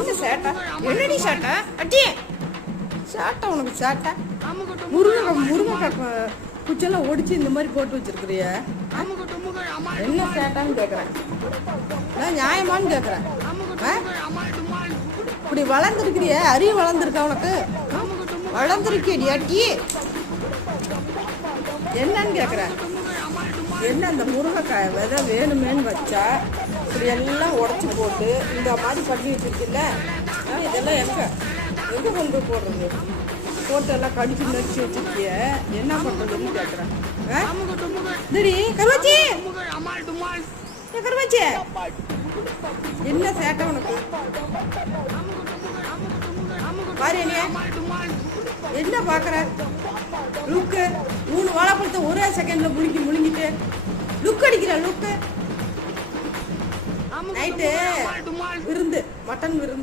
என்ன சேட்டை? என்னடி சேட்டை? அட்டி சேட்டை உனக்கு சேட்டை. முருங்கை குச்செல்லாம் ஒடிச்சு இந்த மாதிரி போட்டு வச்சிருக்கிறிய. என்ன சேட்டான்னு கேட்குறேன். நான் நியாயமானு கேட்குறேன். இப்படி வளர்ந்துருக்கிறிய, அறிவு வளர்ந்துருக்கா உனக்கு? வளர்ந்துருக்கியடி அட்டி. என்னன்னு கேட்குறேன். என்ன அந்த முருங்கைக்காயை விதை வேணுமேன்னு வச்சா இப்படி எல்லாம் உடச்சி போட்டு இந்த மாதிரி பண்ணி வச்சுருக்குல்ல, இதெல்லாம் எங்கே கொண்டு போடுறது? போட்டு எல்லாம் கடிச்சு நடிச்சு வச்சுருக்கிய, என்ன பண்ணுறதுன்னு கேட்குறேன். சரி கருவாச்சி, கருவாச்சி என்ன சேட்டை உனக்கு? பாரு என்ன பார்க்குற? லுக்கு 3 வாழைப்பழத்தை ஒரே செகண்டில் முழுங்கிட்டு லுக் அடிக்கிற லுக்கு. நைட்டு விருந்து, மட்டன் விருந்து.